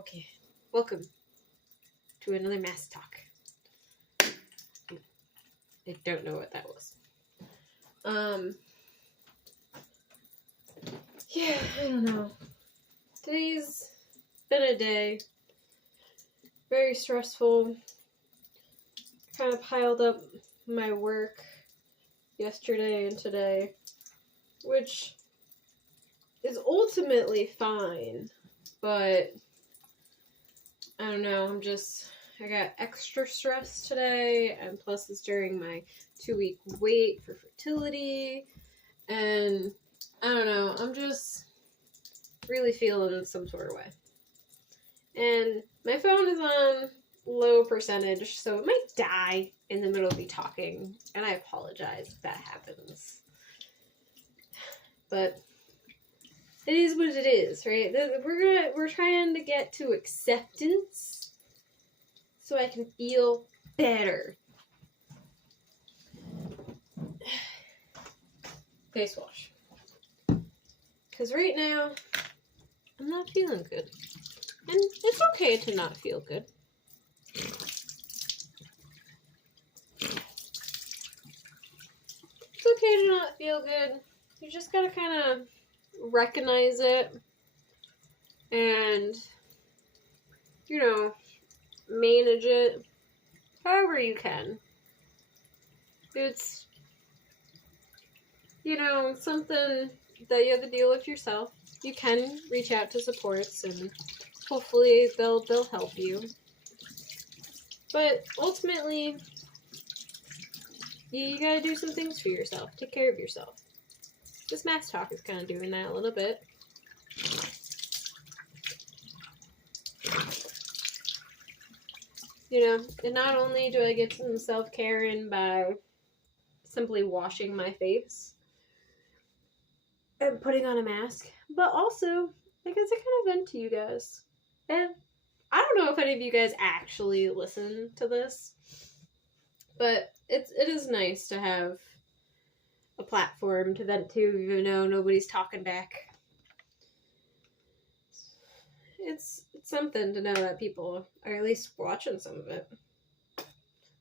Okay, welcome to another mass talk. I don't know what that was. Yeah, I don't know. Today's been a day. Very stressful. Kind of piled up my work yesterday and today, which is ultimately fine, but I don't know, I got extra stress today, and plus it's during my 2-week wait for fertility, and I don't know, I'm just really feeling some sort of way. And my phone is on low percentage, so it might die in the middle of me talking, and I apologize if that happens. But it is what it is, right? We're trying to get to acceptance so I can feel better. Face wash. Because right now, I'm not feeling good. And it's okay to not feel good. It's okay to not feel good. You just gotta kind of recognize it and, manage it however you can. It's, something that you have to deal with yourself. You can reach out to supports and hopefully they'll help you. But ultimately, you gotta do some things for yourself. Take care of yourself. This mass talk is kind of doing that a little bit. And not only do I get some self-care in by simply washing my face and putting on a mask, but also I guess I kind of vent to you guys. And I don't know if any of you guys actually listen to this, but it is nice to have a platform to vent to, even though nobody's talking back. It's something to know that people are at least watching some of it.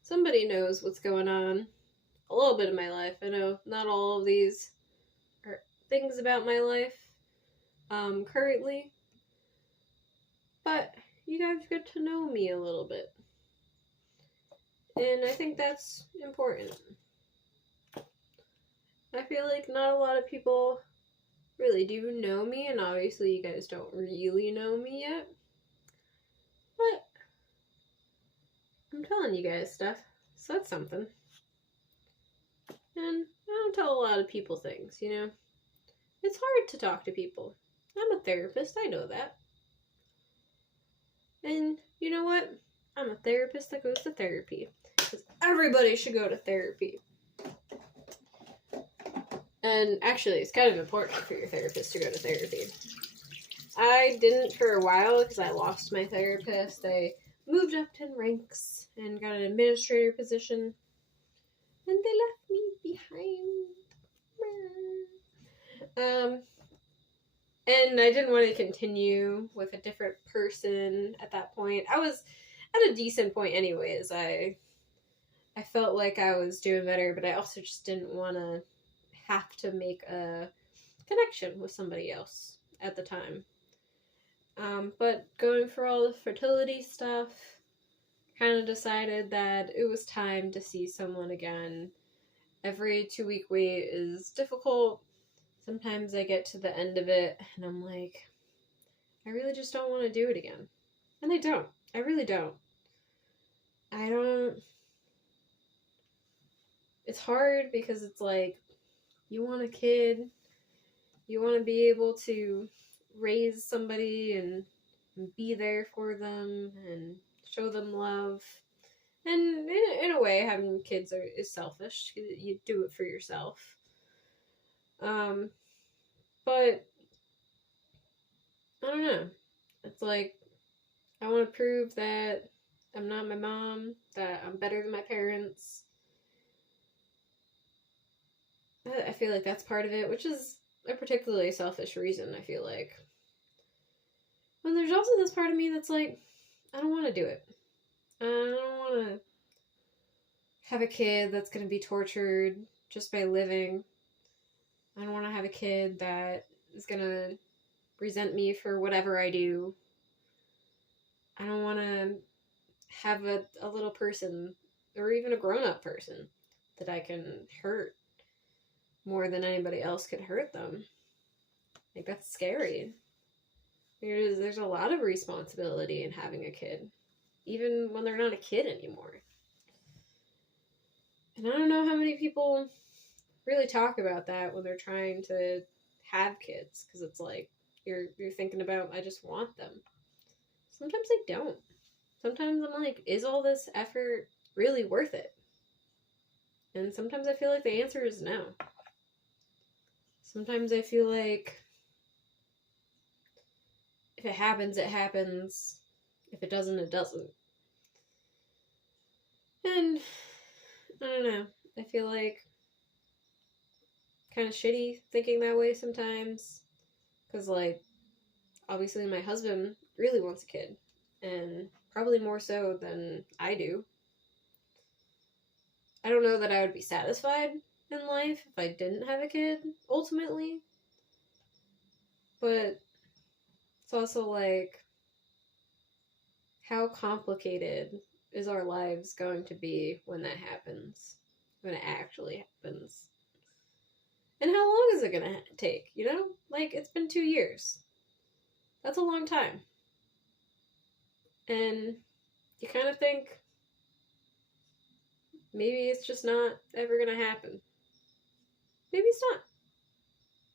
Somebody knows what's going on. A little bit of my life. I know not all of these are things about my life currently, but you guys get to know me a little bit. And I think that's important. I feel like not a lot of people really do know me, and obviously you guys don't really know me yet. But I'm telling you guys stuff, so that's something. And I don't tell a lot of people things, It's hard to talk to people. I'm a therapist, I know that. And you know what? I'm a therapist that goes to therapy. Because everybody should go to therapy. And actually, it's kind of important for your therapist to go to therapy. I didn't for a while because I lost my therapist. I moved up 10 ranks and got an administrator position. And they left me behind. And I didn't want to continue with a different person at that point. I was at a decent point anyways. I felt like I was doing better, but I also just didn't want to have to make a connection with somebody else at the time. But going for all the fertility stuff, kind of decided that it was time to see someone again. Every 2-week wait is difficult. Sometimes I get to the end of it and I'm like, I really just don't want to do it again. And I don't. I really don't. It's hard because it's like, you want a kid, you want to be able to raise somebody and be there for them and show them love. And in a way, having kids is selfish. You do it for yourself. But I don't know. It's like, I want to prove that I'm not my mom, that I'm better than my parents. I feel like that's part of it, which is a particularly selfish reason, I feel like. But there's also this part of me that's like, I don't want to do it. I don't want to have a kid that's going to be tortured just by living. I don't want to have a kid that is going to resent me for whatever I do. I don't want to have a little person or even a grown-up person that I can hurt more than anybody else could hurt them. Like, that's scary. There's a lot of responsibility in having a kid, even when they're not a kid anymore. And I don't know how many people really talk about that when they're trying to have kids, because it's like you're thinking about, I just want them. Sometimes I don't. Sometimes I'm like, is all this effort really worth it? And sometimes I feel like the answer is no. Sometimes I feel like if it happens, it happens. If it doesn't, it doesn't. And I don't know. I feel like kind of shitty thinking that way sometimes. Because, like, obviously my husband really wants a kid. And probably more so than I do. I don't know that I would be satisfied in life if I didn't have a kid, ultimately. But it's also like, how complicated is our lives going to be when that happens? When it actually happens? And how long is it going to take, you know? Like, it's been 2 years. That's a long time. And you kind of think, maybe it's just not ever going to happen. Maybe it's not.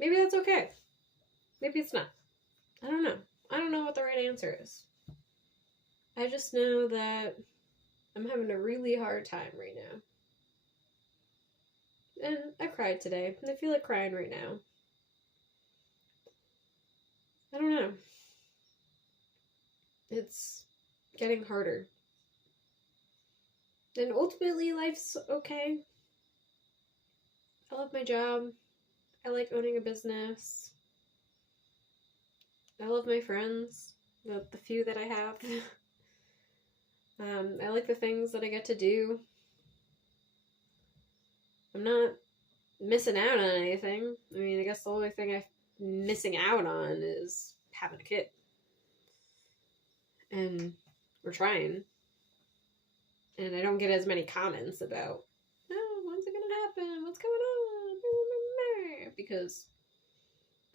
Maybe that's okay. Maybe it's not. I don't know. I don't know what the right answer is. I just know that I'm having a really hard time right now. And I cried today, and I feel like crying right now. I don't know. It's getting harder. And ultimately, life's okay. I love my job. I like owning a business. I love my friends, the few that I have. I like the things that I get to do. I'm not missing out on anything. I mean, I guess the only thing I'm missing out on is having a kid. And we're trying. And I don't get as many comments about, oh, when's it gonna happen? What's going on? Because,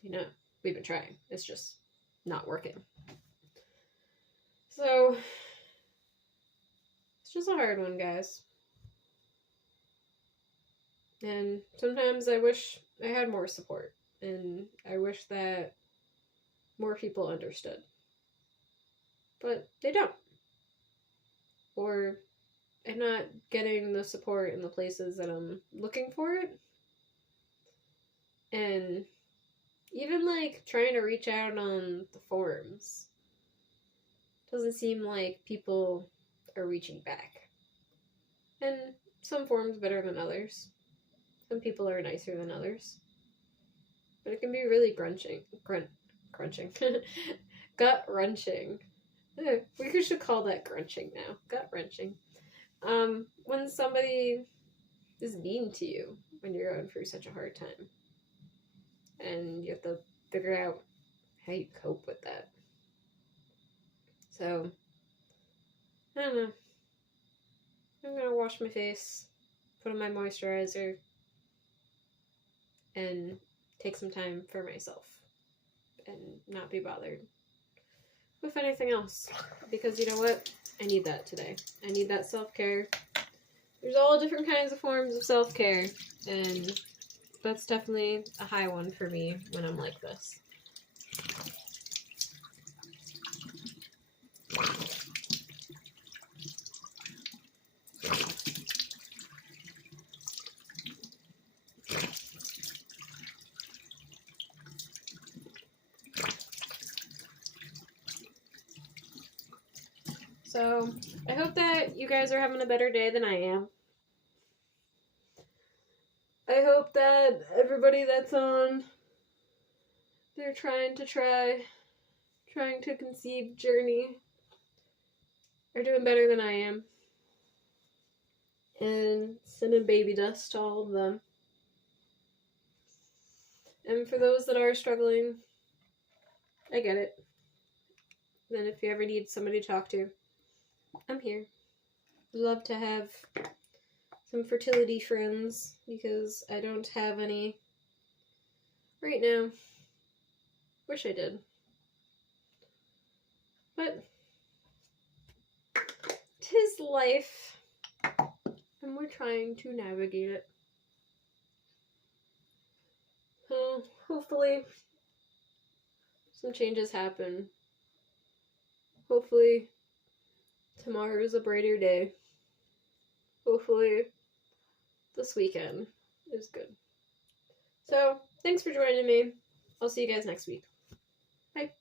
you know, we've been trying. It's just not working. So, it's just a hard one, guys. And sometimes I wish I had more support. And I wish that more people understood. But they don't. Or I'm not getting the support in the places that I'm looking for it. And even, like, trying to reach out on the forums, doesn't seem like people are reaching back. And some forums better than others. Some people are nicer than others. But it can be really crunching. Gut-wrenching. We should call that grunching now. Gut-wrenching. When somebody is mean to you when you're going through such a hard time. And you have to figure out how you cope with that. So, I don't know. I'm gonna wash my face, put on my moisturizer, and take some time for myself. And not be bothered with anything else. Because you know what? I need that today. I need that self-care. There's all different kinds of forms of self-care. And that's definitely a high one for me when I'm like this. So, I hope that you guys are having a better day than I am. I hope that everybody that's on, they're trying trying to conceive journey are doing better than I am. And sending baby dust to all of them. And for those that are struggling, I get it. And if you ever need somebody to talk to, I'm here. I'd love to have some fertility friends because I don't have any right now. Wish I did. But 'tis life, and we're trying to navigate it. So hopefully some changes happen. Hopefully tomorrow is a brighter day. Hopefully this weekend is good. So thanks for joining me. I'll see you guys next week. Bye.